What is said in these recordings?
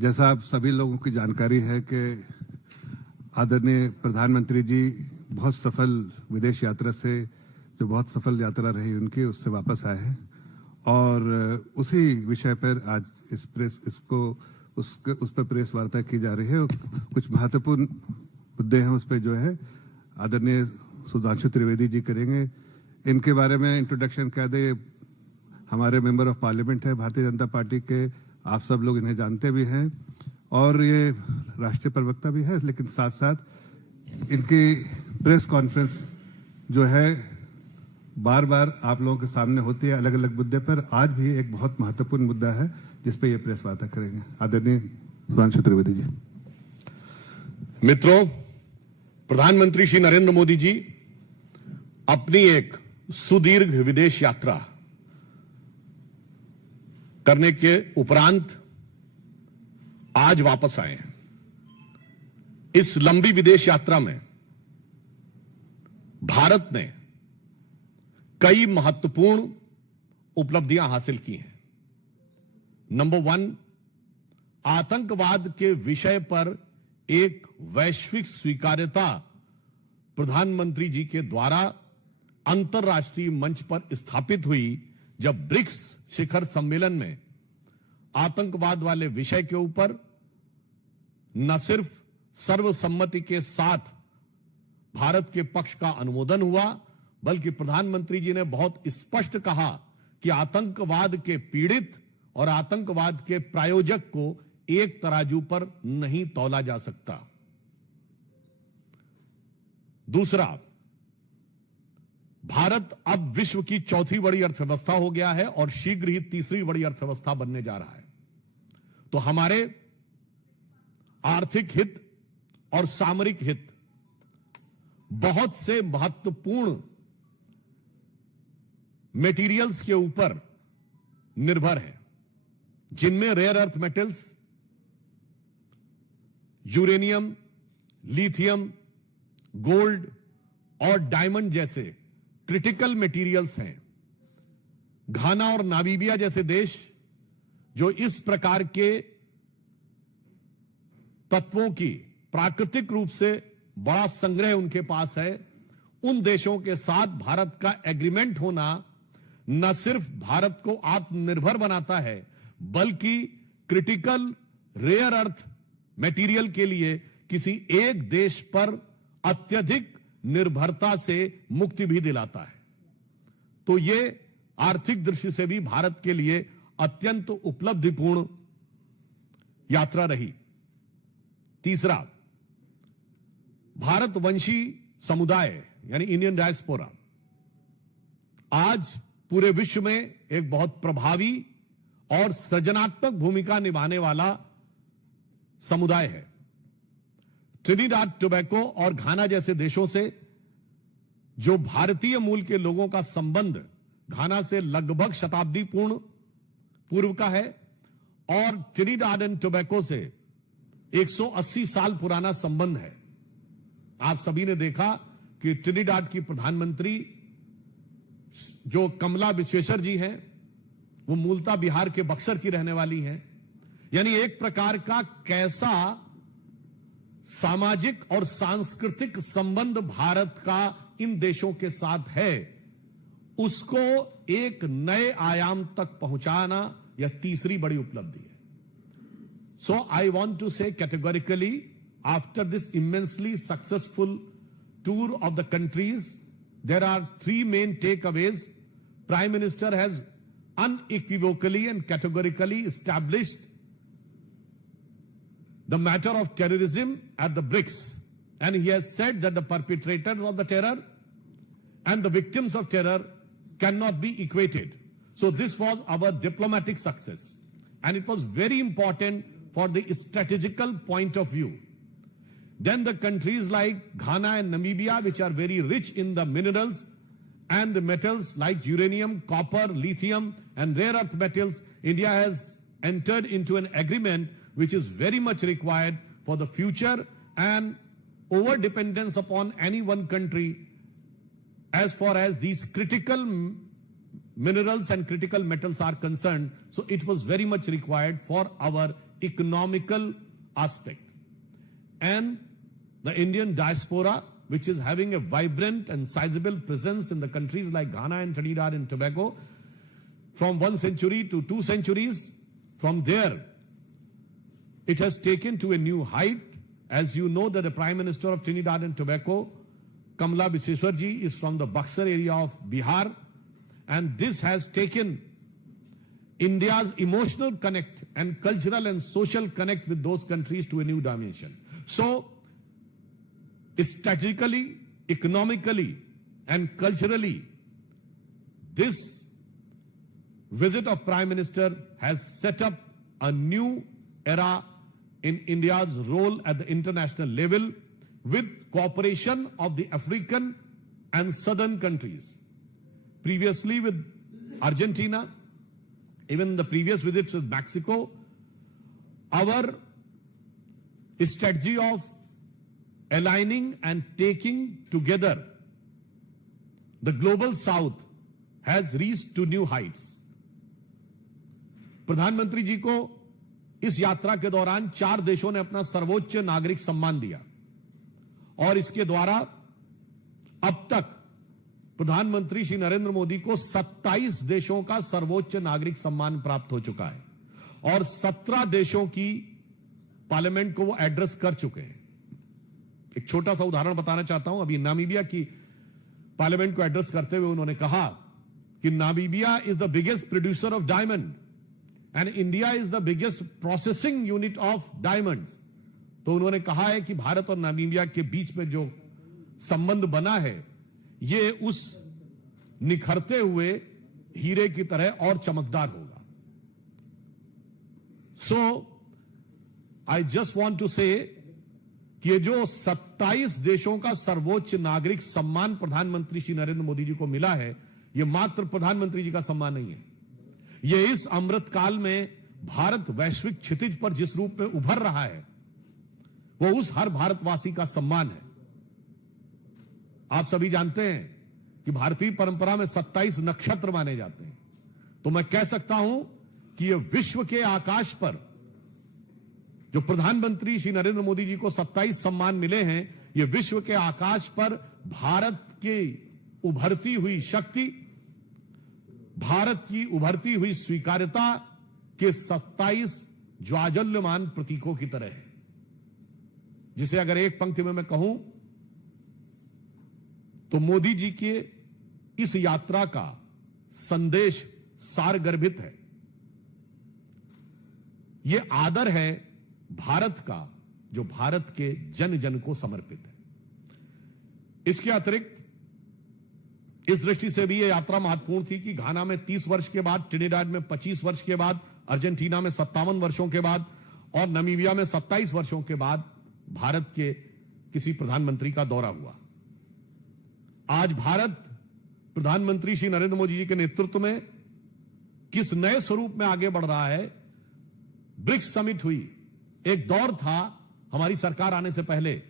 जैसा आप सभी लोगों की जानकारी है कि आदरणीय प्रधानमंत्री जी बहुत सफल विदेश यात्रा से, जो बहुत सफल यात्रा रही उनकी, उससे वापस आए हैं और उसी विषय पर आज उस पर प्रेस वार्ता की जा रही है। कुछ महत्वपूर्ण मुद्दे हैं, उस पर जो है आदरणीय सुधांशु त्रिवेदी जी करेंगे। इनके बारे में इंट्रोडक्शन कह दे, हमारे मेंबर ऑफ पार्लियामेंट है भारतीय जनता पार्टी के, आप सब लोग इन्हें जानते भी हैं और ये राष्ट्रीय प्रवक्ता भी है, लेकिन साथ साथ इनकी प्रेस कॉन्फ्रेंस जो है बार बार आप लोगों के सामने होती है अलग अलग मुद्दे पर। आज भी एक बहुत महत्वपूर्ण मुद्दा है जिस पे ये प्रेस वार्ता करेंगे। आदरणीय सुधांशु त्रिवेदी जी। मित्रों, प्रधानमंत्री श्री नरेंद्र मोदी जी अपनी एक सुदीर्घ विदेश यात्रा करने के उपरांत आज वापस आए हैं। इस लंबी विदेश यात्रा में भारत ने कई महत्वपूर्ण उपलब्धियां हासिल की हैं। नंबर 1, आतंकवाद के विषय पर एक वैश्विक स्वीकार्यता प्रधानमंत्री जी के द्वारा अंतर्राष्ट्रीय मंच पर स्थापित हुई, जब ब्रिक्स शिखर सम्मेलन में आतंकवाद वाले विषय के ऊपर न सिर्फ सर्वसम्मति के साथ भारत के पक्ष का अनुमोदन हुआ, बल्कि प्रधानमंत्री जी ने बहुत स्पष्ट कहा कि आतंकवाद के पीड़ित और आतंकवाद के प्रायोजक को एक तराजू पर नहीं तौला जा सकता। दूसरा, भारत अब विश्व की चौथी बड़ी अर्थव्यवस्था हो गया है और शीघ्र ही तीसरी बड़ी अर्थव्यवस्था बनने जा रहा है। तो हमारे आर्थिक हित और सामरिक हित बहुत से महत्वपूर्ण मेटीरियल्स के ऊपर निर्भर है, जिनमें rare earth metals, uranium, lithium, gold और डायमंड जैसे क्रिटिकल मटेरियल्स हैं। घाना और नामीबिया जैसे देश जो इस प्रकार के तत्वों की प्राकृतिक रूप से बड़ा संग्रह उनके पास है, उन देशों के साथ भारत का एग्रीमेंट होना न सिर्फ भारत को आत्मनिर्भर बनाता है, बल्कि क्रिटिकल रेयर अर्थ मटेरियल के लिए किसी एक देश पर अत्यधिक निर्भरता से मुक्ति भी दिलाता है। तो यह आर्थिक दृष्टि से भी भारत के लिए अत्यंत उपलब्धिपूर्ण यात्रा रही। तीसरा, भारतवंशी समुदाय यानी इंडियन डायस्पोरा आज पूरे विश्व में एक बहुत प्रभावी और सृजनात्मक भूमिका निभाने वाला समुदाय है। ट्रिनिडाद टोबैको और घाना जैसे देशों से जो भारतीय मूल के लोगों का संबंध घाना से लगभग शताब्दी पूर्व का है और ट्रिनिडाद एंड टोबैको से 180 साल पुराना संबंध है। आप सभी ने देखा कि ट्रिनिडाद की प्रधानमंत्री जो कमला विश्वेश्वर जी हैं, वो मूलतः बिहार के बक्सर की रहने वाली हैं। यानी एक प्रकार का कैसा सामाजिक और सांस्कृतिक संबंध भारत का इन देशों के साथ है, उसको एक नए आयाम तक पहुंचाना यह तीसरी बड़ी उपलब्धि है। So I want to say categorically, after this immensely successful tour of the countries, there are three main takeaways. Prime Minister has unequivocally and categorically established the matter of terrorism at the BRICS, and he has said that the perpetrators of the terror and the victims of terror cannot be equated. So this was our diplomatic success, and it was very important for the strategical point of view. Then the countries like Ghana and Namibia, which are very rich in the minerals and the metals like uranium, copper, lithium and rare earth metals, India has entered into an agreement which is very much required for the future, and over-dependence upon any one country as far as these critical minerals and critical metals are concerned. So it was very much required for our economical aspect. And the Indian diaspora, which is having a vibrant and sizable presence in the countries like Ghana and Trinidad and Tobago, from 1 century to 2 centuries, from there, it has taken to a new height. As you know that the Prime Minister of Trinidad and Tobago, Kamala Visweswarji, is from the Buxar area of Bihar, and this has taken India's emotional connect and cultural and social connect with those countries to a new dimension. So, strategically, economically, and culturally, this visit of Prime Minister has set up a new era in India's role at the international level with cooperation of the African and southern countries. Previously with Argentina, even the previous visits with Mexico, our strategy of aligning and taking together the global south has reached to new heights. प्रधानमंत्री जी को इस यात्रा के दौरान 4 देशों ने अपना सर्वोच्च नागरिक सम्मान दिया और इसके द्वारा अब तक प्रधानमंत्री श्री नरेंद्र मोदी को 27 देशों का सर्वोच्च नागरिक सम्मान प्राप्त हो चुका है और 17 देशों की पार्लियामेंट को वो एड्रेस कर चुके हैं। एक छोटा सा उदाहरण बताना चाहता हूं। अभी नामीबिया की पार्लियामेंट को एड्रेस करते हुए उन्होंने कहा कि Namibia is the biggest producer of diamond and India is the biggest processing unit of diamonds. तो उन्होंने कहा है कि भारत और नामीबिया के बीच में जो संबंध बना है ये उस निखरते हुए हीरे की तरह और चमकदार होगा। सो आई जस्ट वांट टू से कि ये जो 27 देशों का सर्वोच्च नागरिक सम्मान प्रधानमंत्री श्री नरेंद्र मोदी जी को मिला है, ये मात्र प्रधानमंत्री जी का सम्मान नहीं है, ये इस अमृत काल में भारत वैश्विक क्षितिज पर जिस रूप में उभर रहा है वो उस हर भारतवासी का सम्मान है। आप सभी जानते हैं कि भारतीय परंपरा में 27 नक्षत्र माने जाते हैं, तो मैं कह सकता हूं कि ये विश्व के आकाश पर जो प्रधानमंत्री श्री नरेंद्र मोदी जी को 27 सम्मान मिले हैं, ये विश्व के आकाश पर भारत की उभरती हुई शक्ति, भारत की उभरती हुई स्वीकार्यता के 27 ज्वाजल्यमान प्रतीकों की तरह है, जिसे अगर एक पंक्ति में मैं कहूं तो मोदी जी के इस यात्रा का संदेश सारगर्भित है। यह आदर है भारत का जो भारत के जन जन को समर्पित है। इसके अतिरिक्त इस दृष्टि से भी यह यात्रा महत्वपूर्ण थी कि घाना में 30 वर्ष के बाद, ट्रिनिडाद में 25 वर्ष के बाद, अर्जेंटीना में 57 वर्षों के बाद और नामीबिया में 27 वर्षों के बाद भारत के किसी प्रधानमंत्री का दौरा हुआ। आज भारत प्रधानमंत्री श्री नरेंद्र मोदी जी के नेतृत्व में किस नए स्वरूप में आगे बढ़ रहा है। ब्रिक्स समिट हुई, एक दौर था हमारी सरकार आने से पहले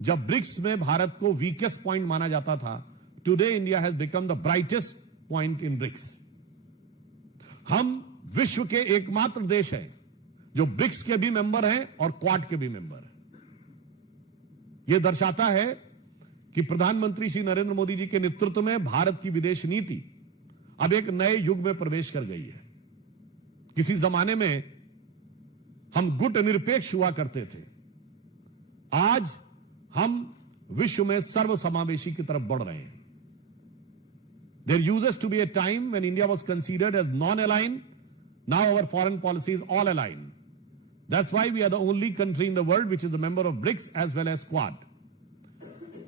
जब ब्रिक्स में भारत को वीकेस्ट पॉइंट माना जाता था। Today India has become the brightest point in BRICS. हम विश्व के एकमात्र देश हैं जो ब्रिक्स के भी मेंबर हैं और क्वाड के भी मेंबर हैं। यह दर्शाता है कि प्रधानमंत्री श्री नरेंद्र मोदी जी के नेतृत्व में भारत की विदेश नीति अब एक नए युग में प्रवेश कर गई है। किसी जमाने में हम गुट निरपेक्ष हुआ करते थे, आज हम विश्व में सर्वसमावेशी की तरफ बढ़ रहे हैं। There used to be a time when India was considered as non-aligned. Now our foreign policy is all aligned. That's why we are the only country in the world which is a member of BRICS as well as Quad.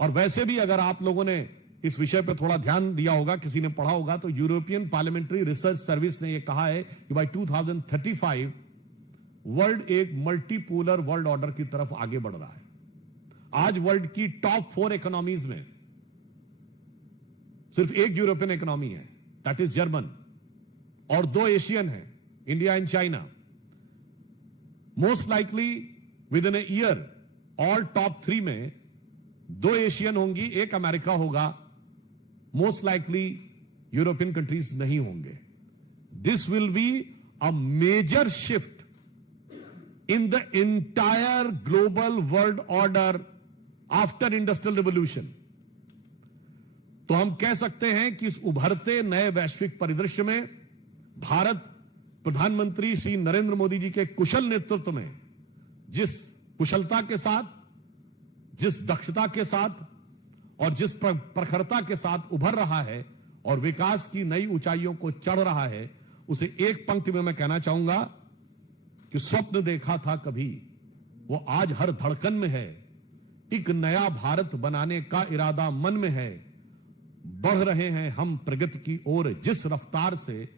और वैसे भी अगर आप लोगों ने इस विषय पर थोड़ा ध्यान दिया होगा, किसी ने पढ़ा होगा, तो यूरोपियन पार्लियामेंट्री रिसर्च सर्विस ने यह कहा है कि बाय 2035 वर्ल्ड एक मल्टीपोलर वर्ल्ड ऑर्डर की तरफ आगे बढ़ रहा है। आज वर्ल्ड की टॉप 4 इकोनॉमीज में सिर्फ एक यूरोपियन इकोनॉमी है, दैट इज जर्मन, और 2 एशियन है, India and China. Most likely with in a year all top 3 में 2 एशियन होंगी, 1 अमेरिका होगा, मोस्ट लाइकली यूरोपियन कंट्रीज नहीं होंगे। This will be a major shift in the entire global world order after industrial revolution. तो हम कह सकते हैं कि इस उभरते नए वैश्विक परिदृश्य में भारत प्रधानमंत्री श्री नरेंद्र मोदी जी के कुशल नेतृत्व में जिस कुशलता के साथ, जिस दक्षता के साथ और जिस प्रखरता के साथ उभर रहा है और विकास की नई ऊंचाइयों को चढ़ रहा है, उसे एक पंक्ति में मैं कहना चाहूंगा कि स्वप्न देखा था कभी, वो आज हर धड़कन में है। एक नया भारत बनाने का इरादा मन में है। बढ़ रहे हैं हम प्रगति की ओर, जिस रफ्तार से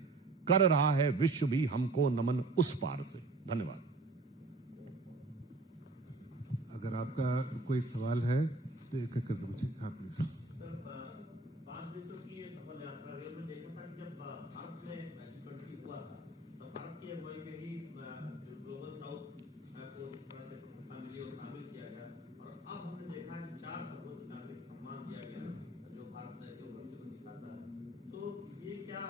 कर रहा है विश्व भी हमको नमन उस पार से। धन्यवाद। अगर आपका कोई सवाल है तो एक एक करके पूछिए। हाँ प्लीज। सर, 5 देशों की ये सफल यात्रा रही। हमने देखा था कि जब भारत में G20 हुआ था, तब भारत की अगुवाई में ही ग्लोबल साउथ को इस तरह से प्रमुखता मिली और शामिल किया गया। और अब हमने देखा कि 4 सर्वोच्च नागरिक सम्मान दिया गया, जो भारत ने जो उपलब्धि को दिखाता है। तो ये क्या,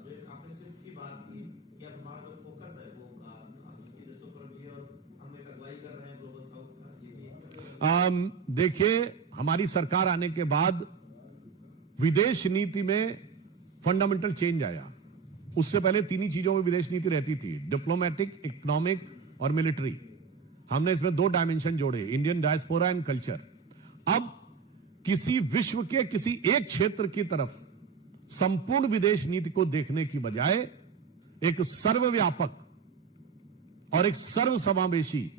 जो एक आपने सिर्फ की बात की कि अब हमारा जो फोकस है वो अफ्रीकी देशों पर भी, और हम एक अगुवाई कर रहे हैं ग्लोबल साउथ का, ये भी देखिए, हमारी सरकार आने के बाद विदेश नीति में फंडामेंटल चेंज आया। उससे पहले 3 ही चीजों में विदेश नीति रहती थी, डिप्लोमेटिक, इकोनॉमिक और मिलिट्री। हमने इसमें 2 डायमेंशन जोड़े, इंडियन डायस्पोरा एंड कल्चर। अब किसी विश्व के किसी एक क्षेत्र की तरफ संपूर्ण विदेश नीति को देखने की बजाय एक सर्वव्यापक और एक सर्वसमावेशी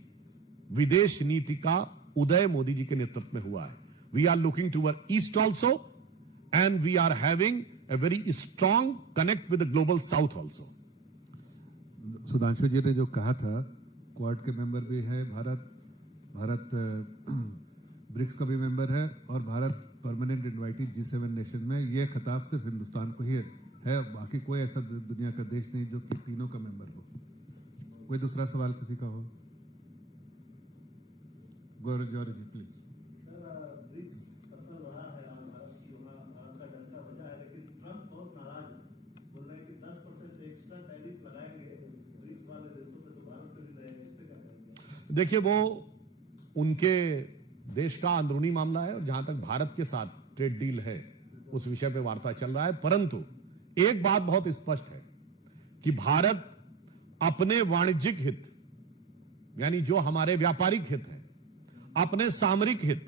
विदेश नीति का उदय मोदी जी के नेतृत्व में हुआ है। We are looking toward east also and we are having a very strong connect with the global south also. Sudhanshu ji ने जो कहा था, क्वाड के मेंबर भी है भारत ब्रिक्स का भी मेंबर है और Bharat permanent invited G7 nation में। यह खिताब सिर्फ हिंदुस्तान को ही है, बाकी कोई ऐसा दुनिया का देश नहीं जो कि तीनों का मेंबर हो। कोई दूसरा सवाल किसी का हो? गौरव जौहरी जी प्लीज। सर, ब्रिक्स सफल रहा है आज भारत की, वहाँ भारत का डंका बजा है, लेकिन ट्रंप बहुत नाराज है। बोल रहे हैं कि 10% एक्स्ट्रा टैरिफ लगाएंगे ब्रिक्स वाले देशों पे, तो भारत पे भी रहेंगे। इस पे क्या करेंगे? देखिए, वो उनके देश का अंदरूनी मामला है और जहां तक भारत के साथ ट्रेड डील है उस विषय पे वार्ता चल रहा है। परंतु एक बात बहुत स्पष्ट है कि भारत अपने वाणिज्यिक हित, यानी जो हमारे व्यापारिक हित हैं, अपने सामरिक हित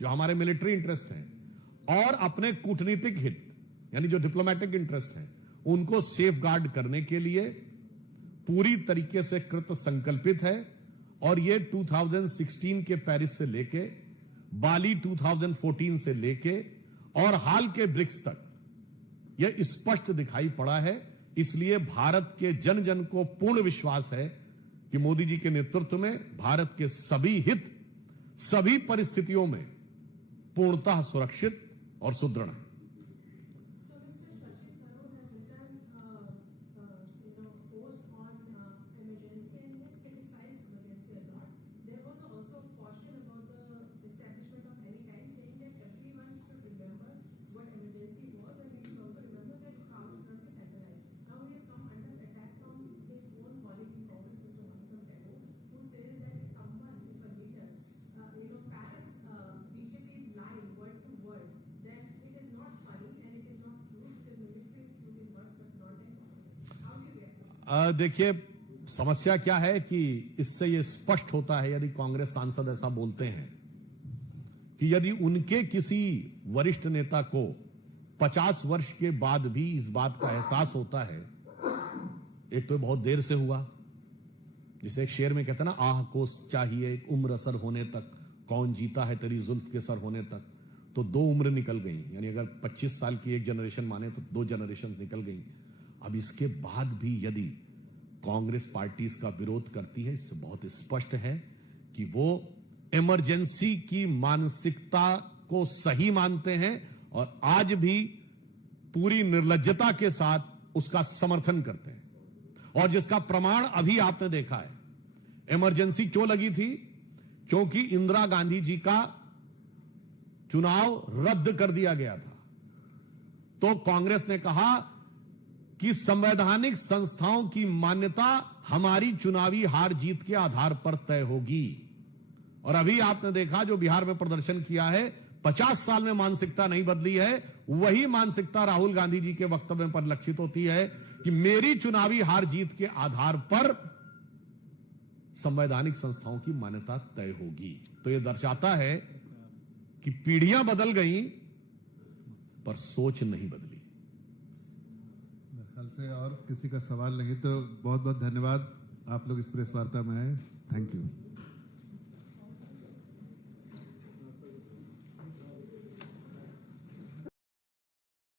जो हमारे मिलिट्री इंटरेस्ट हैं, और अपने कूटनीतिक हित यानी जो डिप्लोमेटिक इंटरेस्ट हैं, उनको सेफ गार्ड करने के लिए पूरी तरीके से कृत संकल्पित है। और ये 2016 के पेरिस से लेके बाली 2014 से लेके और हाल के ब्रिक्स तक यह स्पष्ट दिखाई पड़ा है। इसलिए भारत के जन जन को पूर्ण विश्वास है कि मोदी जी के नेतृत्व में भारत के सभी हित सभी परिस्थितियों में पूर्णतः सुरक्षित और सुदृढ़ है। So Mr. Shashi Tharoor has written, post on emergency and has criticized emergency a lot. There was also a caution about the establishment of any kind, saying that everyone should remember what emergency was, and we should also remember that how should not be centralized. Now he has come under attack from his own colleague in Congress, Mr. Monica Tagore, who says that if someone, if a leader, parrots BJP's line word to word, then it is not funny and it is not cute, because military is cute in words but not in context. How do you react? देखिए, समस्या क्या है कि इससे यह स्पष्ट होता है, यदि कांग्रेस सांसद ऐसा बोलते हैं कि यदि उनके किसी वरिष्ठ नेता को 50 वर्ष के बाद भी इस बात का एहसास होता है, एक तो बहुत देर से हुआ, जिसे एक शेर में कहते हैं ना, आह को चाहिए एक उम्र असर होने तक, कौन जीता है तेरी जुल्फ के सर होने तक। तो 2 उम्र निकल गई, यानी अगर 25 साल की एक जनरेशन माने तो 2 जनरेशन निकल गई। अब इसके बाद भी यदि कांग्रेस पार्टी इसका विरोध करती है, इससे बहुत स्पष्ट है कि वो इमरजेंसी की मानसिकता को सही मानते हैं और आज भी पूरी निर्लज्जता के साथ उसका समर्थन करते हैं। और जिसका प्रमाण अभी आपने देखा है। इमरजेंसी क्यों लगी थी? क्योंकि इंदिरा गांधी जी का चुनाव रद्द कर दिया गया था। तो कांग्रेस ने कहा कि संवैधानिक संस्थाओं की मान्यता हमारी चुनावी हार जीत के आधार पर तय होगी। और अभी आपने देखा जो बिहार में प्रदर्शन किया है, 50 साल में मानसिकता नहीं बदली है। वही मानसिकता राहुल गांधी जी के वक्तव्य में परिलक्षित होती है कि मेरी चुनावी हार जीत के आधार पर संवैधानिक संस्थाओं की मान्यता तय होगी। तो यह दर्शाता है कि पीढ़ियां बदल गई पर सोच नहीं बदली। मेरे ख्याल से और किसी का सवाल नहीं, तो बहुत बहुत धन्यवाद, आप लोग इस प्रेस वार्ता में आए। Thank you.